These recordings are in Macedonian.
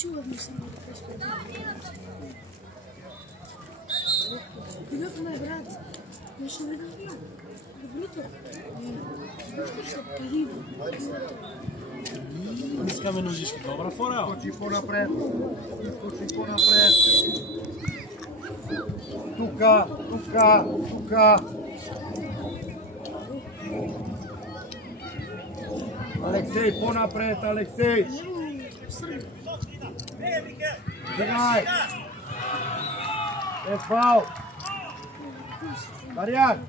Чувам се на преспа. Какъв ме брат? Нещо не знам. Доброто. Ще пиво. Искаме ножички. Добра фора. Скочи по-напред. Скочи по-напред. Тука, тука, тука. Алексей, по-напред, Алексей. Бегай. Е фал. Дариан.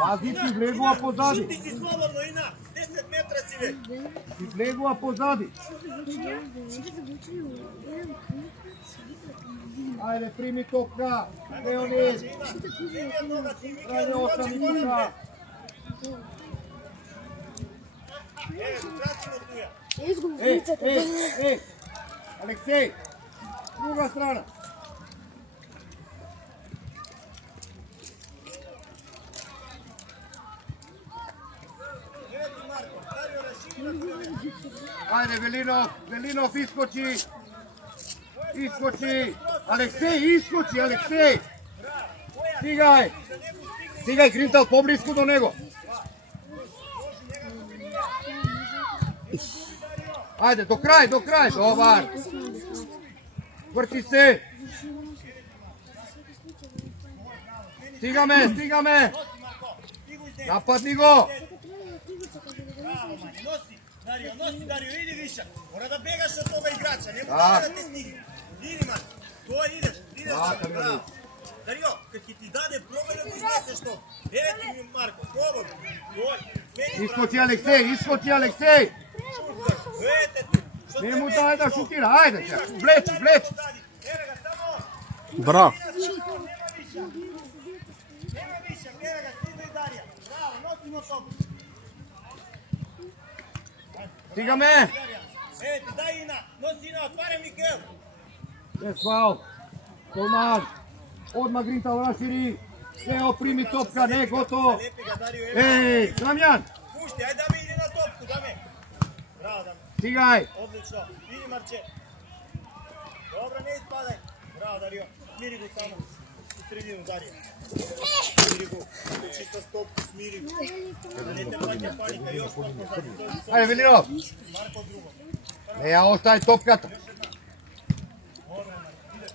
Пази ти, влегува позади. Ти си слободно, Ина. 10 метра си, бе. Ти влегува позади. Ajde, primi toka. Leonid. Ajde, 8 minuta. Ej, Aleksej. Druga strana. Ajde, Velinov iskoči. Iskoči. Aleksej, iskoči, Aleksej. Stigaj, Grintal, poblisku do nego. Ajde, do kraj, dobar. Vrti se. Stiga me. Napadni go. Dario, idi viša. Mora da begaš od toga igrača, ne mora da te stigne. Idi, man. To ideš. Bravo. Dario, kad ti dade, probaj da mu izneseš to. Evo ti mi, Marko, probaj. Iskoči, Aleksej. Nemu daj da šutira, ajde. Vleči. Bravo. Nema više, gleda ga, stiže i Darija. Bravo, nosimo to. Stiga me. Evo ti, daj Ina, nosi Ina, otvaraj Mikel. Bez faul. Tolman. Odmah Grintal raširi. Evo primi topka, ne, gotovo. Lepi ga, Dario, evo. Ej, Damjan. Pušti, ajde da mi ide na topku, da me. Bravo, da me. Stigaj. Odlično, vidi Marče. Dobro, ne ispadaj. Bravo, Dario. Smiri go samo. U sredinu, Dario. Smiri go. Čista stopku, smiri go. Da ne te plaća panika, još topko zadnji. Ajde, Velinov. Marko drugo. Ne, ja ostaje topkata. Dobro, Marko, ide.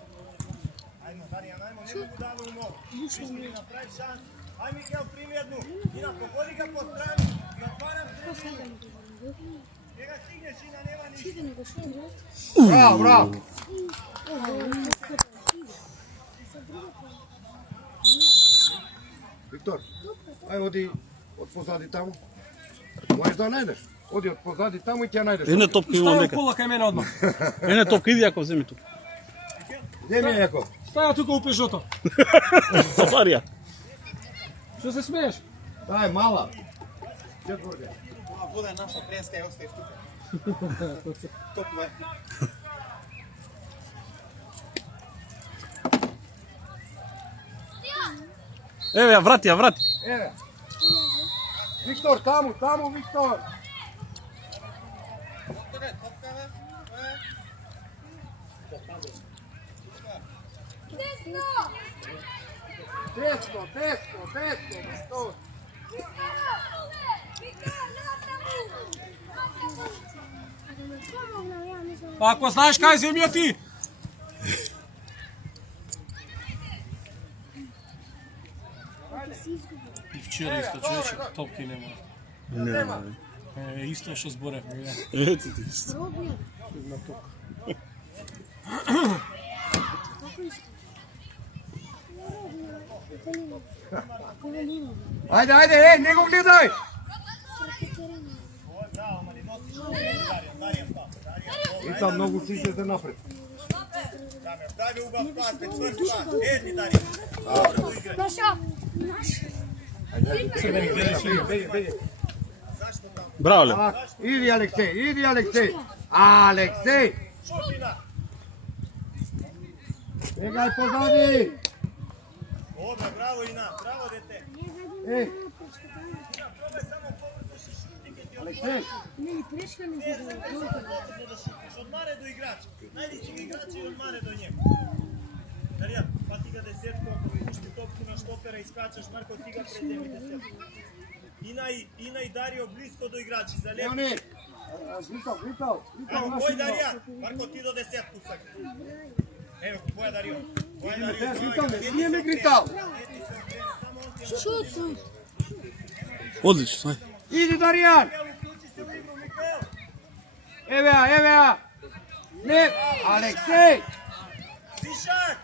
Ajmo, Darijan, ajmo, ne mogu dave u nogu. Višli napravi šans. Aj, Mikel, primi jednu. Ina, pogodi ga po strani. Zatvaram sredinu. Njega stigneš, Ina, nema ništa. Bravo. Viktor, aj odi od pozadi tamo. Možeš da najdeš. Odi od pozadi tamo i ti ja najdeš. Една топка имам Ставя дека. пола кај мене одмah. Една топка, иди ако вземи тук. Gdje mi je Jakov? Ставя тука у Пежото. Сафарија. Што се смееш? Daj, mala. Četvrde. Ova bude naša preska i ostaješ tu. Toplo je. Еве ја врати. Evo. Viktor, tamo, Viktor. Desno, Viktor. Ако знаеш кај земи ја ти. И вчера исто човече, топки нема. Исто што зборевме. Ето ти исто. Ajde, nego gledaj. I tam mnogo si se napred. Pravi ubav pas, čvrst pas. Edni, Darija. Dobro igraj. Браво, Idi Aleksej. Aleksej. Šutina. Begaj pozadi. Dobro, bravo Ina, bravo dete. Ej. Probaj samo povrćeš i šutike ti Алексей, Не, не прешка не за да Odmare do igrača. Najdi si igrača i odmare do njega. Darija, pa ti ga desetku, ako vidiš ti topku na štopera i skačaš, Marko ti ga prezemi desetku. Ina i Dario blisko do igrača, za lijepo. Leonid, Gritao, Evo, koji Darija? Marko ti do desetku sad. Evo, koja Dario? Koja Dario? nije mi Gritao. Шут. Одлично, ајде. Idi Darijan. Uključi se u igru, Mikael. Evo. Ne, Aleksej. Višak!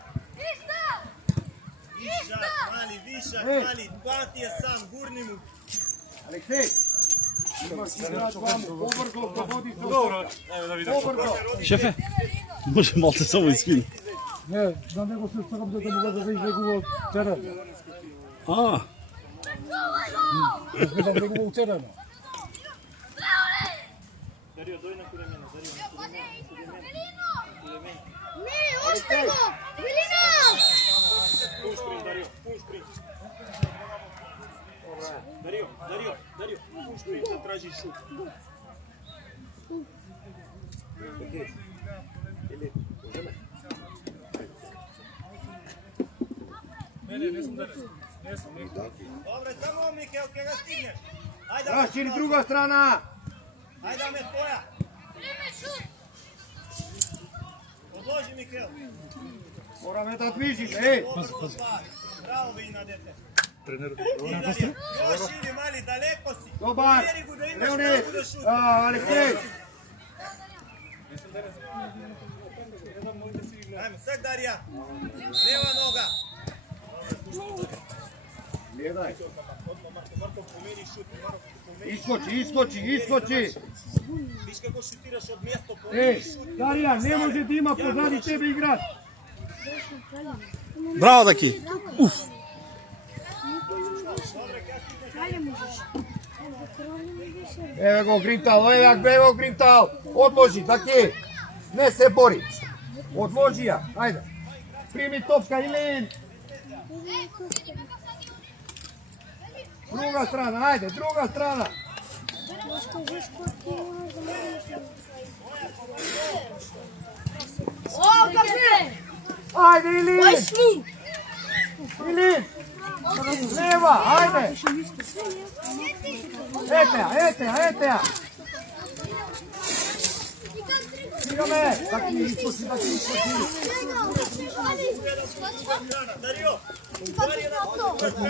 Višak, mali, pati je sam, gurni mu. Aleksej. Imaš igrač vam, pobrzo, dovodi se. Dobro, pobrzo. Шефе, може малце само изкина. Не, за него се сакам да му го излегува терен. А, Да го излегува терен. Dario, doj na kuremena, Не, остави го! Велино! Push sprint, Dario, push sprint. Dario, push sprint da traži šut. Не сум далеч. Dobre, samo Mikel, kje ga stigneš. Ajde, Raširi druga strana. Ajde, me tvoja. Odloži, Mikel. Morame da tvižiš, ej. Dobro, bravo vi na dete. Još ili mali, daleko si. Dobar. Uvjeri ga da imaš Leonid, pravo da šuti. Aleksej. Ajmo, sad Darija. Leva noga. Gledaj. Marko, pomeni šut. Iskoči. Viš kako šutiraš od mjesto, Ej, pomeni šut. Darijan, ne može da ima pozadi tebe igrat. браво Даки. Уф. Крале можеш. Evo go Grintal. Odloži, Daki. Ne se bori. Odloži ja, ajde. Primi topka, Ilin. Druga strana, ajde, druga strana. О, кафе! Ajde, Ilin. Ilin. Leva, ajde. Ete ja. Stiga me. Daki, iskoči. Dario,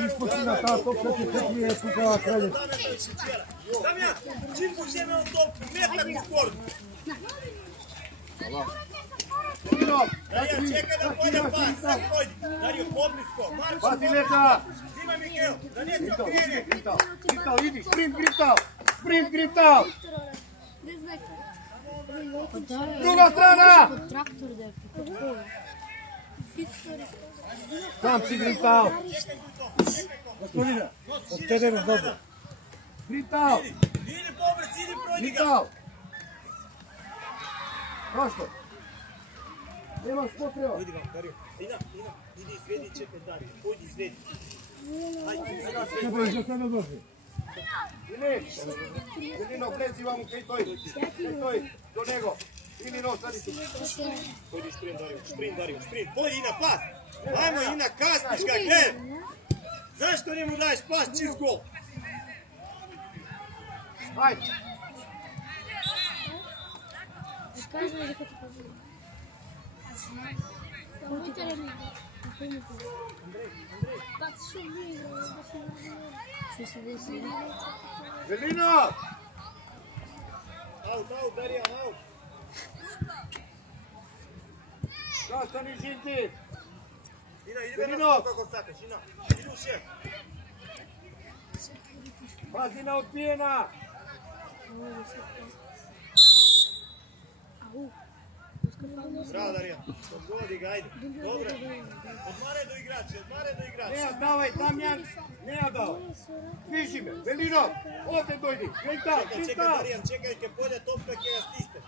Iskoči na ta topka, ti je tukava kralje. Damjan, čim uzeme on topku, metak u kordu. Darija, čekaj da pojde pas, sad pojdi. Dario, podnisko, Marko, Pazi leta. zima Mikel, da ne se okrene. Grintal, idi, sprint Grintal. Druga strana. Трактор да е под Sam si Grintal. Господине, од теренот добро. Grintal. Idi pobrz, idi projdi ga. Grintal. Prosto. Nemaš potreba. Idi vam, Dario, Ina, idi izvedi, čekaj Dario, pojdi izvedi. Што не дошли? Ilino, pleci vam kaj toj. Do njego. Ilino, stani tu. Pojdi sprint Dario, pojdi Ina, pas. Ajmo Ina, kasniš ga, gledaj. Zašto njemu daješ pas, čist gol? Ajde. Казвай дека ти позна. Velino. Out, Darija, out. Zastani žinti. Ina, idi me Velino. na kako sakaš, Ina. Idi u šef. Pazi na odbijena. Bravo Darija, odgodi ga, ajde. Dobro. Odmare do igrača. Ne davaj, Damjan. Ne davaj. Viši me. Velino. Ovdje dojdi. Grintal. Čekaj Darijan, čekaj, ke polje topka, ke ga stiste.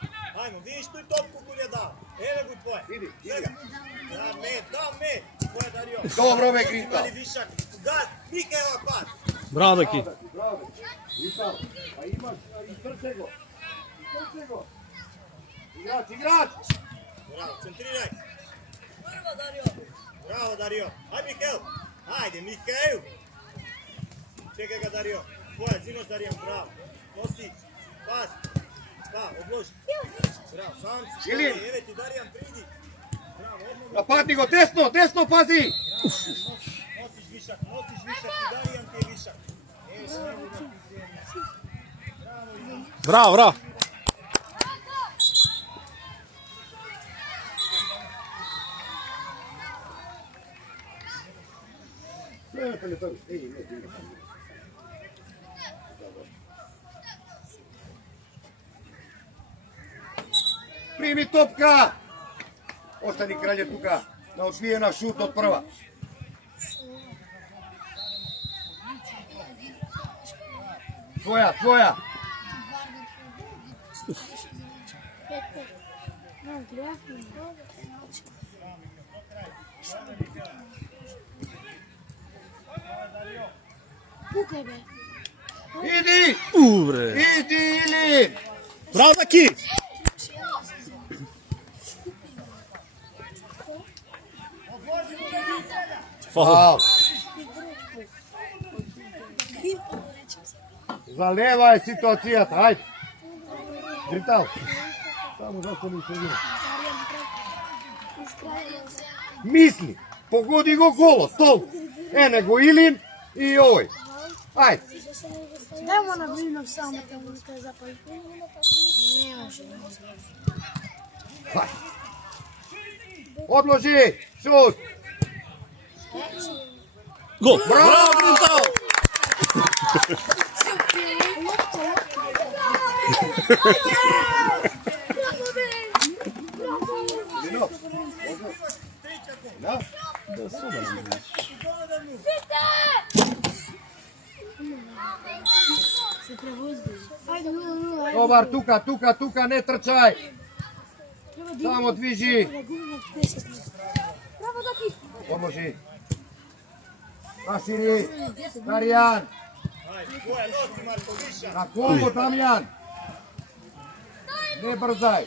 Ajmo, vidiš tu topku koju je dao. Evo go tvoje. Vidi. Svega. Da me. Tvoje Dario. Dobro me Grintal. Imali višak. Gaz, Mikaela pas. Браво Даки. Bravo. Vitao, pa imaš, istrče go. Istrče go. Igrač, igrač! Bravo, centriraj. Bravo, Dario. Ajde, Mikel. Ajde, Mikel. Čekaj ga, Dario. Tvoja, zinoš, Darijan, bravo. Nosi. Pas. Pa, odloži. Bravo, sam si. Ili. Evo ti, Darijan, pridi. Bravo, odmah. Napadni go, desno, desno, pazi! Nosiš višak i Darijan ti je višak. Bravo, Bravo, bravo. Primi topka! Ostani kralje tuka, na odbijena šut od prva. Tvoja, tvoja! Pukaj be. Idi! Bre. Idi ili! Bravo, Zaki. Faul. Faul. Залева е ситуацијата, ајде. Гритал. Само зашто не се вина. Мисли, погоди го голо, стол. Не го Илин и овој. Ајде. Дай му на блинов само да му скаже запали. Не може. Ајде. Одложи, шут. Гол. Браво, Гринтал. Лино, да? Да, супер. Се превозби. Ајде, 0-0. Добар, тука, не трчај. Само движи. Браво, Даки. Поможи. Нашири. Даријан. Ajde, tvoja, nosi Marko, višak. На колко, Дамјан? Не брзај.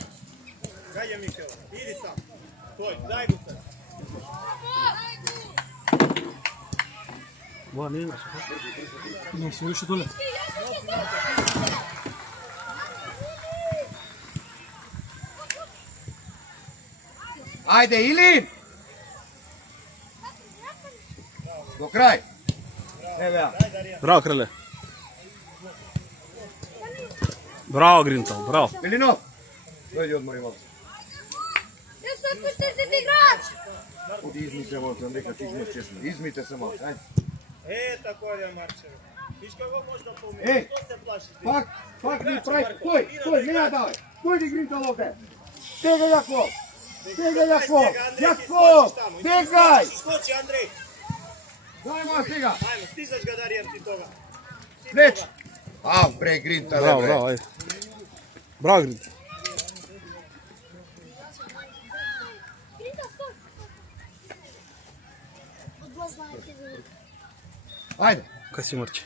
Gađa, Mikel. Idi sam. Tvoj, daj go sad. Ва, не имаш. Не, се више доле. Ајде, Илин! До крај. Еве ја. Браво, крале. Браво, Гринтал, браво. Илинов, дојди одмори малку. Оди измите малку, нека ти измеш честно. Измите се малку, ајде. Tako je, Marčevo. Viš kako možda pomeni, Ej, što se plašiš? Пак ни прави. Стој, не ја давај. Дојди Гринтал овде. Стегај Јаков. Јаков, стегај. Skoči, Andrej. Дај ма сега. Ajmo, stizaš ga, Darijan, ti toga. Ti Леч. toga. А, бре, Гринтал, Браво, бре. браво, ајде. Браво, Гринтал. Ајде. Кај си, Марче?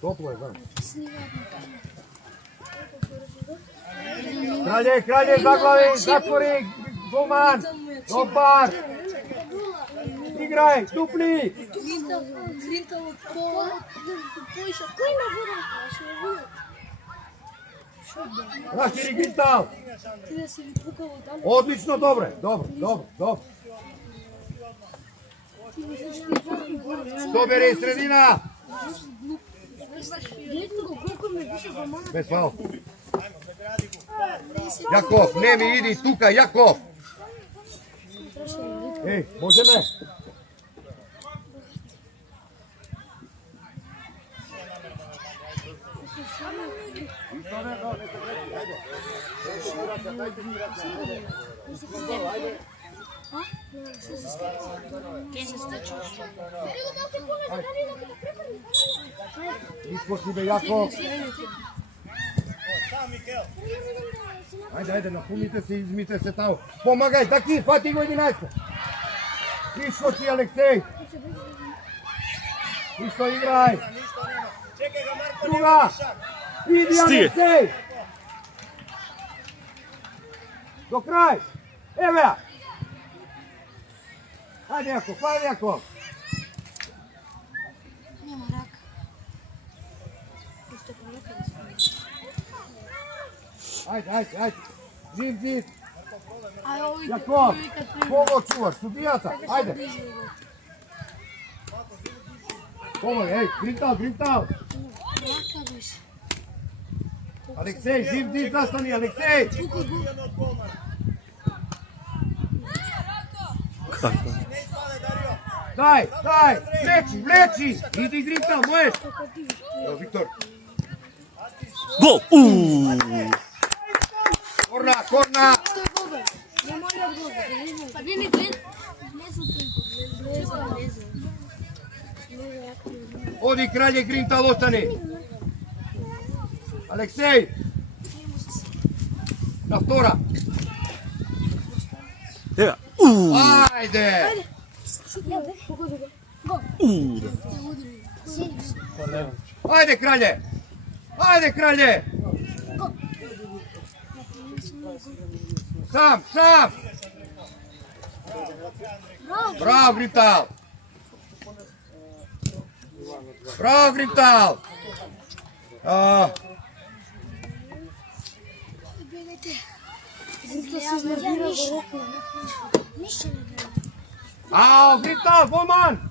Топло е, знам. Краље, заглави, затвори, голман, добар. Играј, дупли. Рашири Гринтал. Одлично, добре. Добере из средина. Без фал. Јаков, не ми иди тука, Јаков. Еј, можеме. Искочи бе, Јаков. Sam, Mikel. Ајде, напумите се, измите се таму. Помагај, Даки, фати го 11. Искочи, Алексеј. Исто играј. Ništa nema. Čekaj, Čekaj ga, Marko, Druga. nema višak. Idi Stije. Aleksej. Do kraj. Evo ja. Hajde Jakov, hajde Jakov. Nema raka. Pošto pa raka da Ajde, ajde, ajde. Živ. A ovi Jakov, kogo čuvaš? Sudijata, ajde. Kogo, ej, Grintal. raka biš. Aleksej, živ, zastani, Aleksej. Jedan od golmana. Kako? Ne ispade, Dario. Daj, vleči. Idi Grintal, možeš. Evo, Viktor. Gol! Korna. To je gobe. Ne može od gobe. Pa ne gleda. Ne su to leze. Odi kralje, Grintal, ostani. Aleksej. Na vtora. Evo. Ajde. Pogodi ga. Go. Ajde, kralje. Sam. Bravo, Grintal. Бегайте. Зато се изнервира го рокна. Нищо не бе. Ау, Гринтал, голман!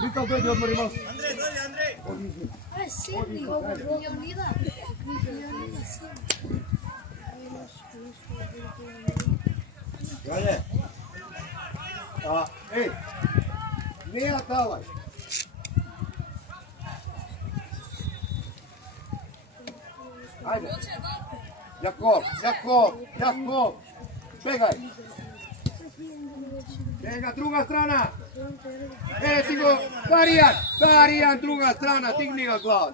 Гринтал, дојди одмори малку. Andrej, dođi, Andrej. Ај, седни го, Леонида. Леонида, седни. Крале. Еј, не ја давај. Ајде. Јаков. Бегај. Бега, друга страна. Ти го, Даријан, друга страна, дигни ga глава.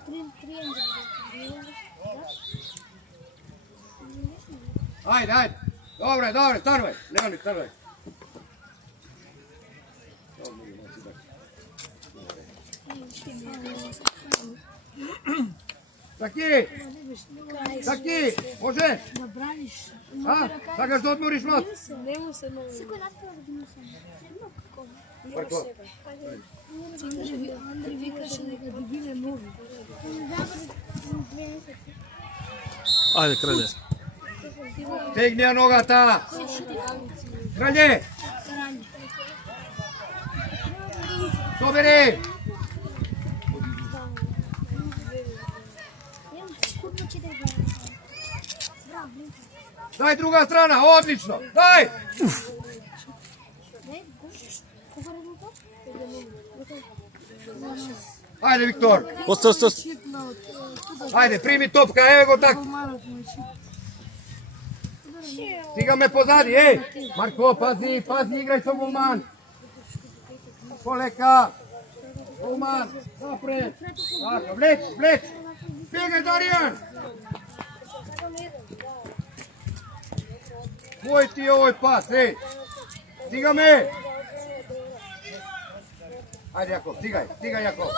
Ајде. Добре, станувај. Леони, станувај. Таки, може? Да браниш. Сакаш да одмориш малку? Нему се много. Секој наспава да ги носам. Марко. Андри викаше дека да биде нови. Ajde, kralje. Тегни ја ногата. Крале. Собери. Дај друга страна, одлично. Дај. Ајде, Виктор. Оста. Ајде, прими топка, еве го так. Стигаме позади, Марко, пази, играј со голман. Полека. Голман, напред. Така, влеч. Бегај, Даријан. Мој ти е овој пас, Стигаме. Ајде, Јаков, стигај, Јаков.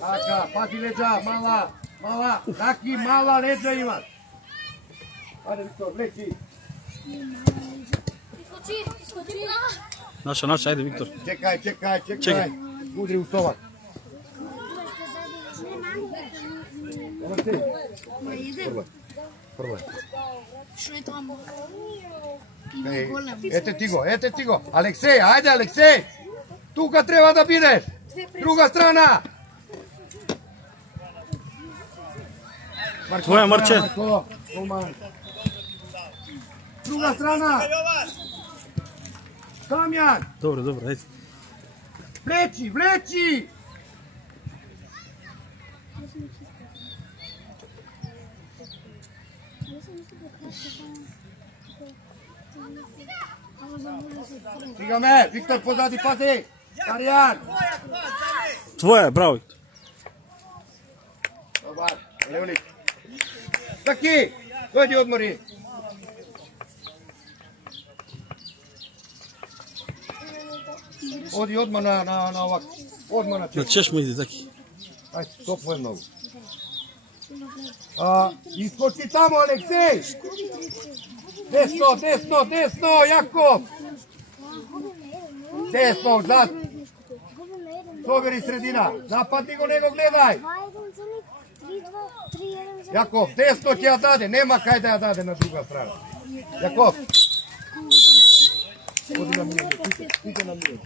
Така, пази леđа, мала. Таки, мала леđа имаш. Ајде, Виктор, влечи. Naša, ajde, Viktor. Čekaj. Udri u stomak. Prvo je. Što je tamo? Ете ти го. Алексеј, ајде, Алексеј. Тука треба да бидеш. Друга страна. Твоја, Марче. Друга страна. Дамјан. Dobro, ajde. Влечи. Стигаме, Виктор позади, пази. Даријан. Tvoje, bravo. Добар, Леонид. Таки, дојди одмори. Оди одма на овак. Одма на Na češmu ide, taki. Ајде, топло е многу. Искочи тамо, Алексей! Десно, десно, десно, Јаков! Десно, отзад! Собери средина, нападни го, не го гледај! Јаков, десно ќе ја даде, нема кај да ја даде на друга страна. Јаков! Оди на мије, иде на мије.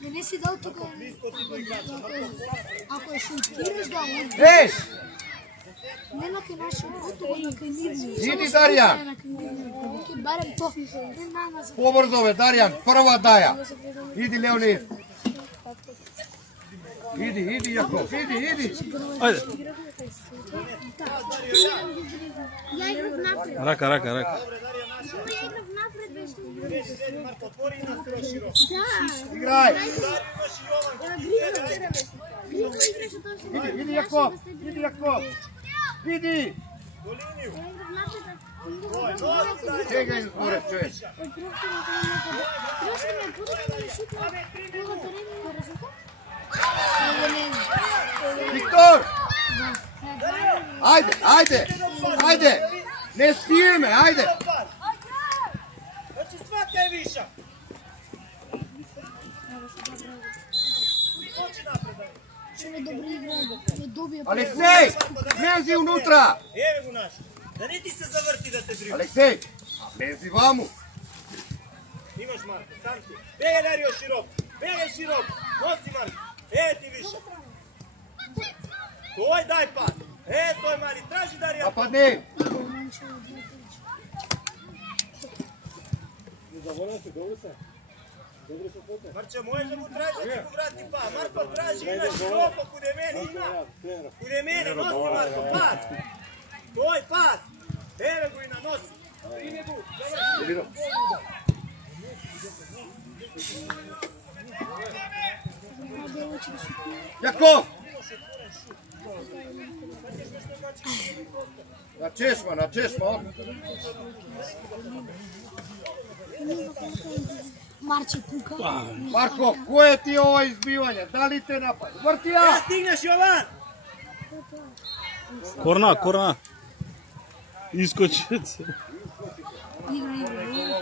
Не си дал тука. Ако шутираш да он. Еш! Не на кај нашо, тука на кај нивни. Иди, Дарјан! Ке барем то. Не на нас. Побрзо бе, Дарјан, прва даја. Иди, Леонид. Иди, Јаков, иди. Ајде. Ја играв напред. Рака. Ја играв напред беше. Марко, отвори и настрои широко. Играј. Иди, Иди, Јаков, иди. До линiju. Чега изборев, човек. Виктор! Ајде! Не спиеме, ајде! Значи свака е виша. Почи напред. Ще ме добри игра, ме добија. Алексей! Влези унутра! Еве го наш. Да не ти се заврти да те дрибне. Алексей! Влези ваму! Имаш Марко, сам ти. Бегај Дарио широко. Бегај широко. Носи Марко. Ти виша. Тој дај пас. Тој мали, тражи Дарија. Нападни! Марче, можеш да му тражи, да го врати па. Марко, тражи и на широко, куде мене има. Куде мене, носи Марко, пас. Тој пас. Еве го и на носи. Прими го. Елино. Јаков! На чешма. Марче пука. Марко, кој е ти ова избивање? Дали те напад? Врти ја! Ja stigneš, Jovan! Корна. Искочи се. Игра.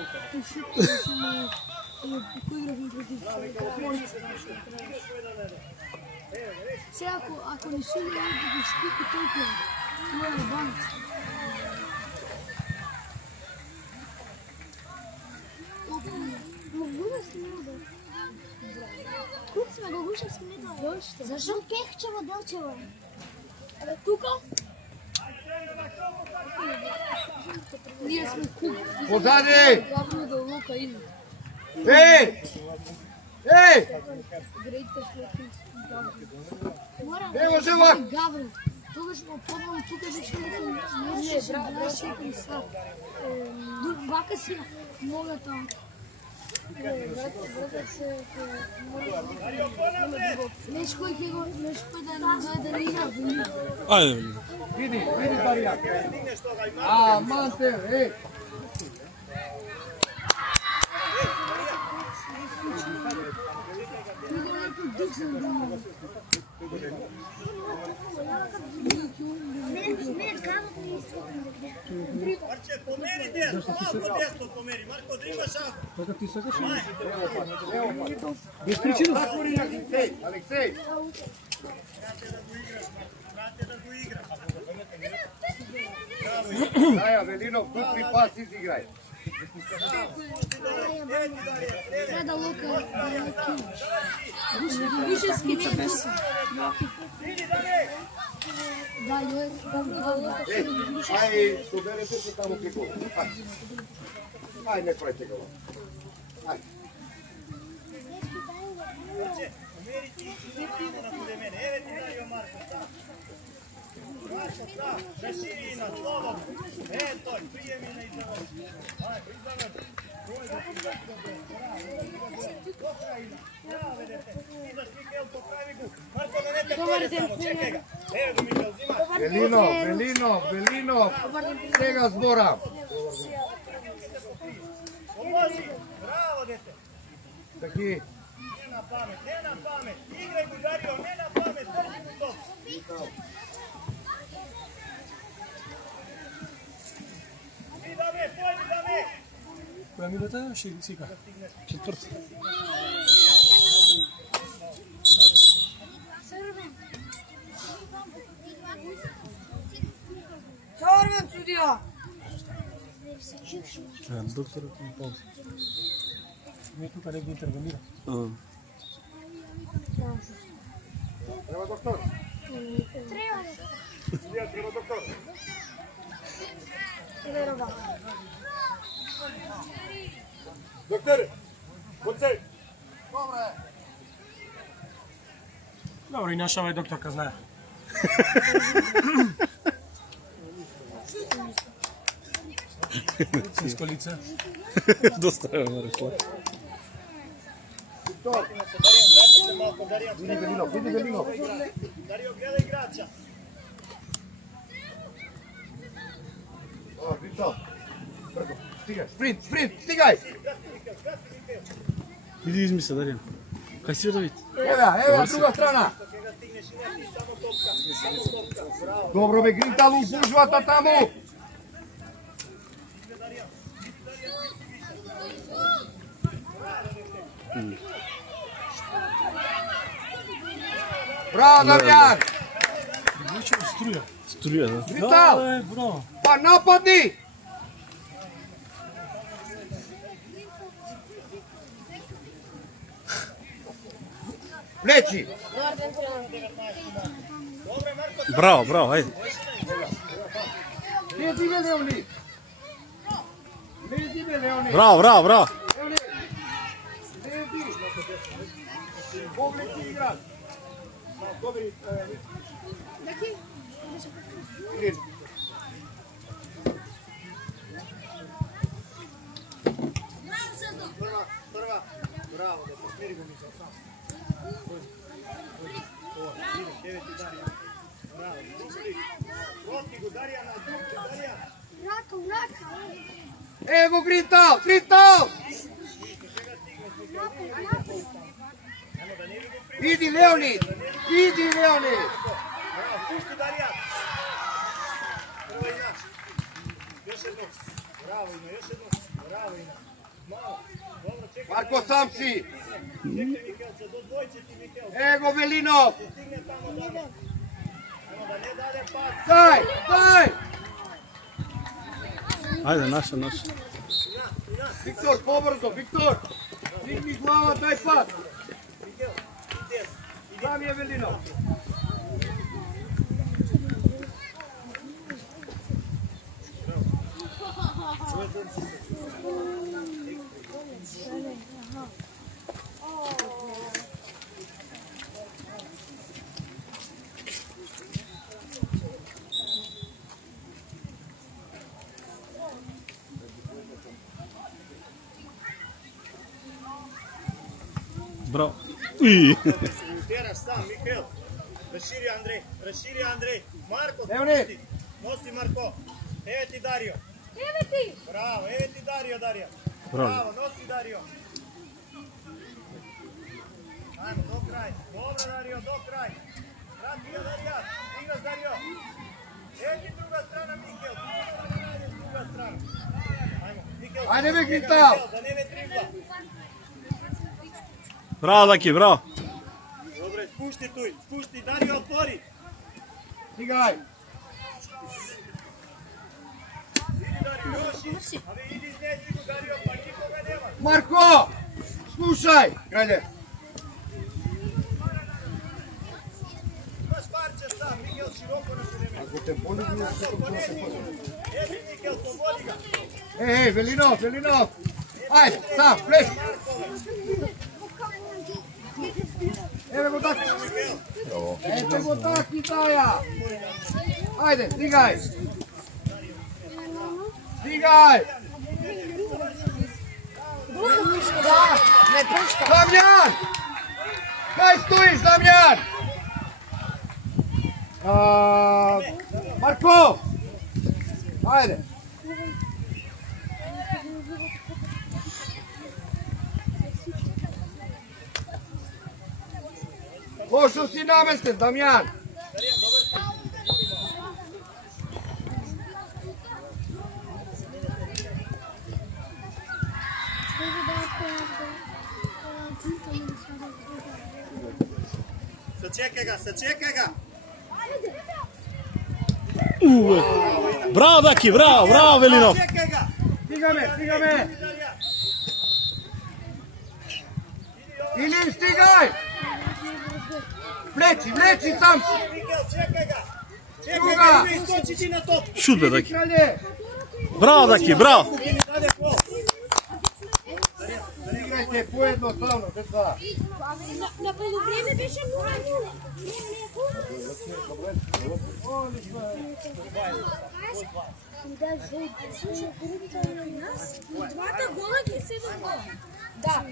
Сега, ако не си ли да го шкипи толкова, това е банк. Куп сме го гушевски метал. Зашо кехчево делчево? Абе, тука? Ние сме куп. Позади! Главно да лука иде. Еј! Не може вак! Гаврил, тогаш го подвам тука зашто не се браше и са. Вака си ногата. Братът се нешко да игра. Ајде. Иди, Дарија. Манте, еј! Marče, pomeri desno, malko desno pomeri. Marko, drima šaku. Така ти сакаш? Без причина. Алексей! Vrate da go igra. Даја, Велинов, крупни пас изиграј. Треба да лука. Више скица без. Да, јој. Ај, соберете се таму кај гол. Ај, не правите го. Ај. Pomeri ti na kude mene. Evo ti Dario Marko. Marko, da širi na slobodno. Toj, prijemi na izavod. Ajde, izavod. Bravo, vedete. Izaš Mikel po pravigu. Marko, da ne te polje samo, čekaj ga. Evo ga Mikel, zima. Велинов, сега збора. Pomozi. Bravo, dete. Таки. Ne na pamet. Igraj go, Dario, ne na pamet. Drži go to. Idame, pojdi, idame. Која минута е? Сега. Четврта. Сорвен судија. Докторот на пауза. Ние тука не ги интервенира. Треба доктор. Треба доктор. Доктор, оцей. Добро, и наша овај докторка знае. Медицинско лице. Доста е решила. Иди Велинов, иди Велинов. Дарио, гледај играча. О, Виктор. Брзо, стигај, спринт, спринт, стигај. Иди изми се, Даријан. Кај си, Давид? Ева, друга страна. Кога стигнеш и не ти само топка. Само топка. Браво. Добро бе, Гринтал, упужвата таму. Браво, Дамјан. Виче струја. Струја, да. Гринтал, Браво. па нападни. Влечи. Браво, браво, ајде. Лези бе, Леонид. Лези бе, Леонид. Браво, браво, браво. Леонид. Лези. Повлечи играч. Добри. Лези. Прва. Браво, да посмири го Михаил сам. Ева ти Даријан. Браво. Протки го Даријан, а друг Даријан. Ево Гринтал, Гринтал. Иди Леонид, иди Леонид. Браво, пушти Даријан. Прва Ина. Još jedno. Bravo Ina, još jedno. Bravo Ina. Malo. Dobro, čekaj. Marko, sam si. Čekaj Mikelce, dodvojit ti Mikelce. Evo Velinov. Stigne tamo dobro. Evo da ne dade pas. Daj, daj. Ајде, наша, наша. Виктор, побрзо, Виктор. Digni glava, daj pas. Mikel, ide. Tam je Velinov. Браво. Уи. Tjeraš sam, Mikel. Raširi Andrej. Marko, Leonid. spusti. Nosi Marko. Evo ti Dario. Bravo, evo ti Dario, Darija. Bravo. Bravo, nosi Dario. Ajmo, do kraj. Dobro, Dario, do kraj. Vrati ga, Darija. Igraš, Dario. Evo ti druga strana, Mikel. Druga strana. Ajmo, Mikel. Ajde, Mikel. Da ne ve tripla. Браво, Даки, браво. Dobro, spušti tu. Spušti, Dario, otvori. Stigaj. Idi, Dario, još i. Ali idi iz njesigu, Dario, pa nikoga nema. Marko, slušaj. Kralje. Imaš parče sam, Mikel široko na vreme. Ako te podignu, Ebi, Mikel, slobodi ga. Ej, Velinov. Ajde, sam, pleš. Evo go taki. Evo go taki, Daja. Ajde, stigaj. Stigaj. Damjan! Kaj stojiš, Damjan? Marko! Ajde. Lošo si namesten, Damjan. Sačekaj ga. Браво, Даки, браво, браво, Велинов. Sačekaj ga. Stiga me. Илин, стигај! Влечи сам си! Микел, чекај ga! Чекај Друга. ga, да искочи ти на топ! Шут бе, Даки. Крале! Браво, Даки, браво. Ти ни даде гол! Играјте поедноставно, деца. На полувреме беше 0-0. Двата гола ги се гола. Да.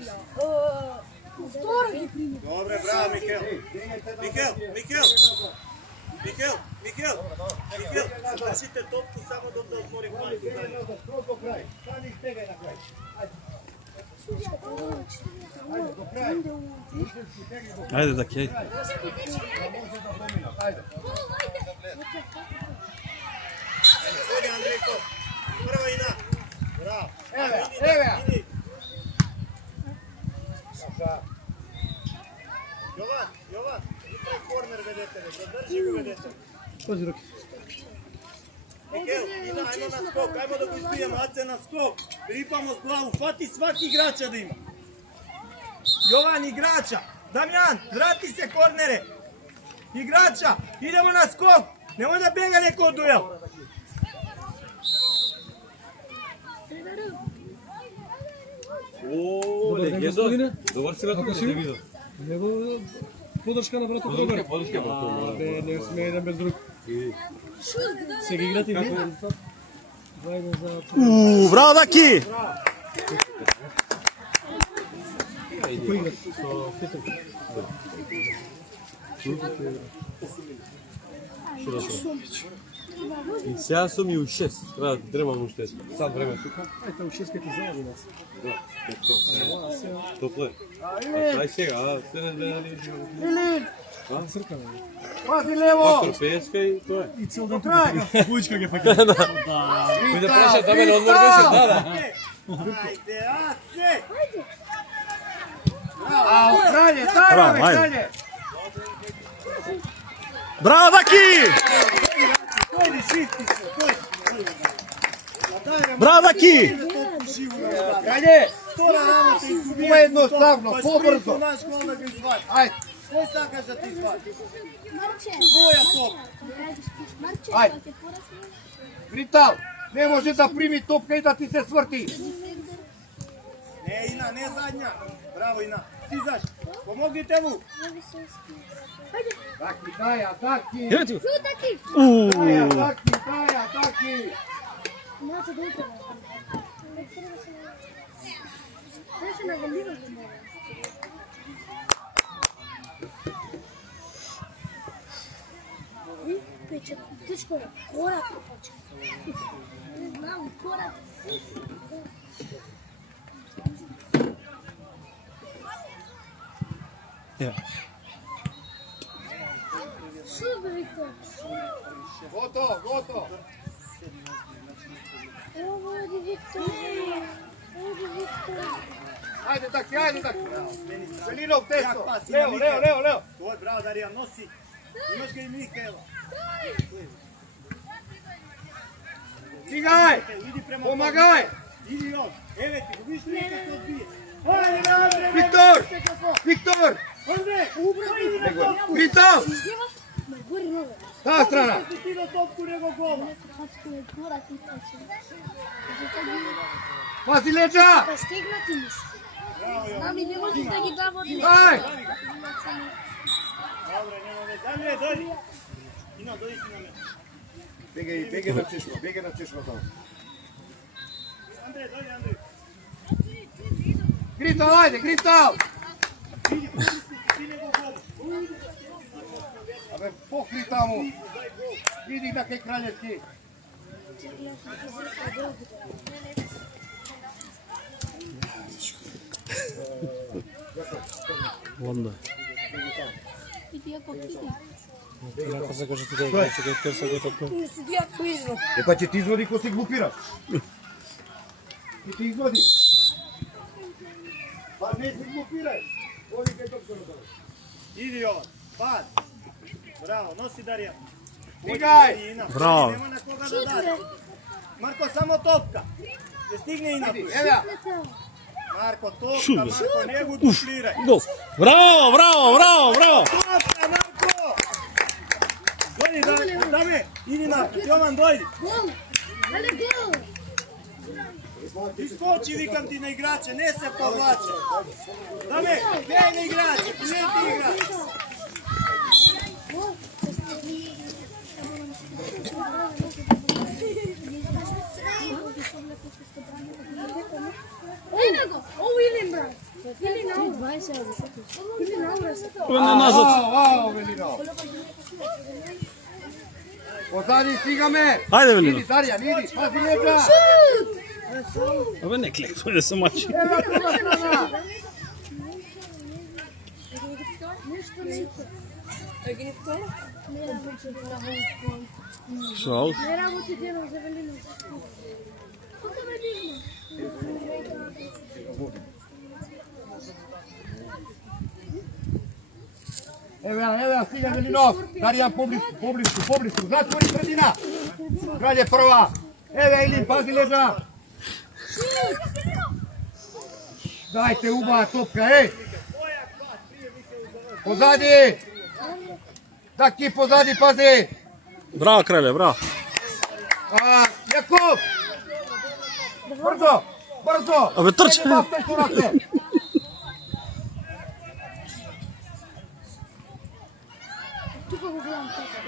Второ ги прими. Добре, браво, Микел! Микел! Држите топку само до да отвори колите. Скроз до крај. Стани стегај на крај. Ајде, до крај. Ајде, Даки, ајде. Може да доминат, ајде. Ходи, Андрейко! Прва и на! Браво! Еве! Иди! Јован, утре корнер ведете, задржи го ведете. Пази раки. Микел, Ина, ајмо на скок, ајмо да го избијемо, аце на скок. Рипамо с главу, фати сваки играча да има. Јован, играча. Дамјан, врати се корнере. Играча, идемо на скок. Немој да бега неко од дуел. Добар си ако си. Него подршка на братот добар. Подршка братот мора. Не сме еден без друг. Се ги играте ви? Заедно за Браво, Даки. кој играт? Со Петар. И сега сум и у 6. Треба да дремам уште сад време тука. Ето у 6 ти заедно нас. Топле. Ај сега, се не дали. Илин! Цркава. Пази лево! Фактор песка и тоа е. И цел ден Крај! Буичка ги фаќа. Кој да праша да ме одмор беше, да. Ајде, аце! Ау, крале, Браво, дај, ајде. крале! Браво, Даки. Дојди, шифти се, дојди. Браво, Даки. Крале! Втора работа изгубија. Поедноставно, побрзо. Наш гол да го извади. Ајде, Кој сакаш да ти извади? Марче. Боја топ. Марче. Ајде. Витал, не може да прими топка и да ти се сврти. Не, Ина, не задња. Браво, Ина. Стизаш. Помогнете му. Таки, дај, атаки! Еве ти го. Таки. Дај, атаки, дај, атаки! Мраче да упре. Беше на галива да мора. Пече, тешко, корак поче. Не знам, корак. Еве. Субрито. Готов, готов! Ovo je Викторија. Ајде, таки, ајде, таки! Велинов, Јак тесто! пас, Лево, Ина, лево, Микел. лево, лево! Тој, браво, Дарија, носи. Имаш ga и Микела. Стигај! Иди према Помагај! Иди јон. Еве ти, го виж ли како се одбие. Ајде, Андре! Виктор! Виктор! Андре! Иди на топку! Витал! Ма гори нога. Таа страна! Ти на топку, него гола. Пачко е корак и поче. Пази леđа! Па стегнати ми се. Знам и не можеш да ги дам од Дај! Добре, нема веќе. Андре, дојди. Ина, дојди си на мене. Бегај на чешма таму. Андре, дојди, Андре. Гритал, ајде, Гритал! Иди, ти него гола. Абе, покри таму! Види на кај Краљевски! Onda. Ако се кажете да играеш, ќе терса го топка. Е, па ќе ти изводи кој се глупира. Ќе ти изводи. Па не се глупирај. Оди кај докторот. Иди, Јован. Пад. Браво, носи Дарија. Стигај! Ина. Браво. Нема на кога да даде. Марко, само топка. Не стигне Ина. Ева! Marko, topka, Šut, Marko, ne bu dupliraj. Gol. Bravo, bravo, bravo, bravo. Topka, Marko! Dojdi, Dame, idi na, Jovan, dojdi. Гол! Але гол! Iskoči, vikam ti na igrače, ne se povlače. Dame, gledaj na igrače, ne ti igrač. Ой, него! О, Илин, брат! Илин Аура! Илин Аура! Вене назад. Ao, Velino. Pozadi stigame. Ajde, Velino. Idi, Darjan, idi, pazi leđa. Абе не клек, тоа е се мачи. Evo, druga strana. Нешто не Шо аут? Не работи денот за Велино. Колко ме дигна? Evo, stiga Velinov. Darjan, poblisko. Zatvori sredina. Kralj je prva. Evo, Ilin, pazi leđa. Dajte, uba, topka, ej. Pozadi. Daki, pozadi, pazi. Браво, крале, браво. Jakov. Brzo. Абе трчи. Ajde, bastaj korake. Тука го гледам така.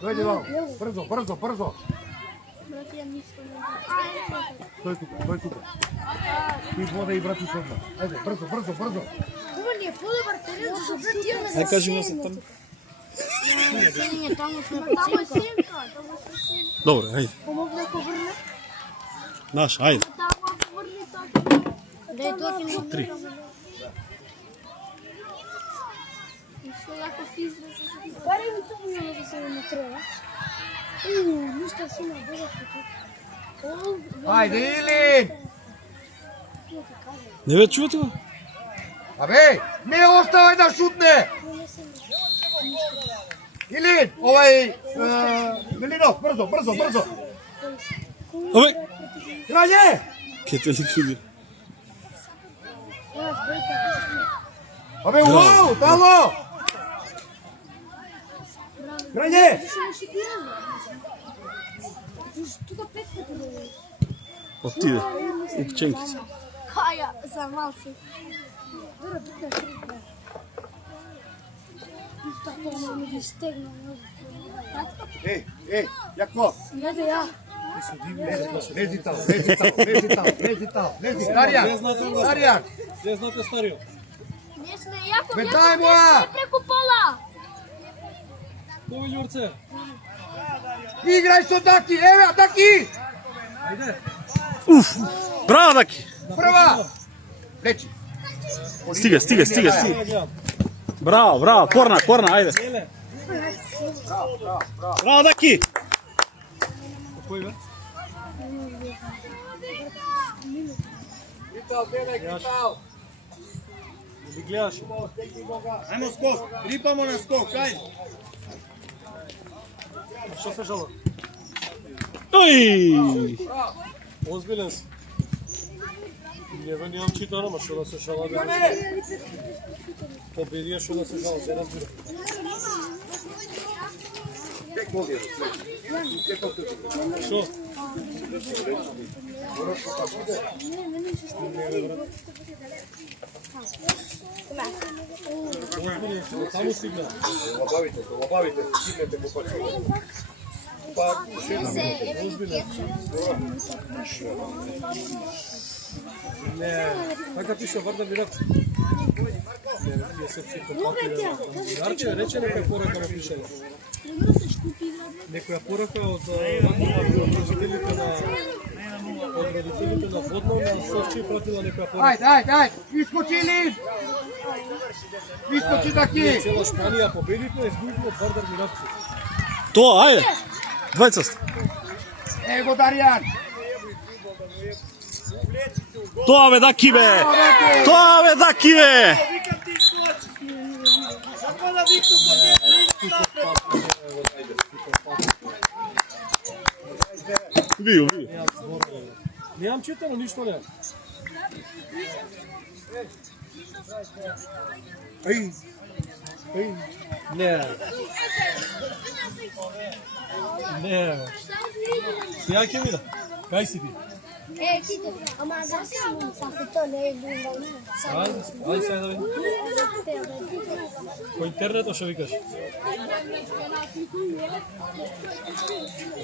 Dojdi vam. Brzo. Брат, ја нищо не. Doj tuka. Ti voda i brati sodna. Ajde, brzo. Ова ни е подобар терен, зашто брат имаме Ај кажи му се таму. Ние таму сме таму е симка. Добро, ајде. Помогна ако врне. Наш, ајде. Таму ако врне така. Да е тоа ќе Три. Што ако си излезе. Баре ми таму няма да се на треба. Ништо си на додатно. Ajde, Ilin. Не ве чувате го? Abe, ne ostavaj da šutne. Ilin, Velinov, brzo. Абе, Kralje! ке те ликвидира. Abe, uau, tamo! Kralje! Тука 5 пати да е. Отиде. У пченкица. Каја, за малци. Добро, тука е 3. Така не ги стегнам. Ej, Jakov, Не да ја. lezi tamo. Darjan, Се знате стариот. Не сме јако, Бе, дай му ја! преку пола. Кој Љурце? igraj so Daki, evo Daki! Ајде. Браво, Даки. Prva! Leči. Стига. Браво, корна, ајде. Еле. Браво, Даки. Кој бе? Vital. Не би гледаш. Ajmo skok, ripamo na skok, ajde. Што се жала? Ој! Озбилен си. Не бе, немам читано, ма што да се шала да победија, што да се шала, се разбира. Што? Озбилен си, таму стигна. Лобавите, стигнете по пачу. Pa, Не, така пише Варда Вирак. Не се психопатија. Дарче, рече некоја порака напише. Некоја порака од родителите на Водно на Совчи пратила некоја порака. Ајде, искочи Илин! Искочи Даки! Цела Шпанија победивме, изгубивме од Вардар Миравци. Тоа, ајде. Двајцаст. Его Дарјан! Тоа бе, Даки бе. Тоа бе, Даки бе. Vikam ti skoči. Kako da vikam po njemu, Вио. Немам читано, ништо не. Ај. Не. Не. Сега ќе видам. Кај си ти? Ките, ама да сам се то не е гледал. Ајде сега да видим. По интернетот што викаш?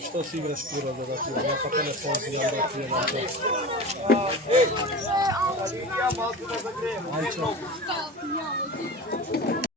Што си играш кура да ти ја па телефон си ја да ти ја. Ајде.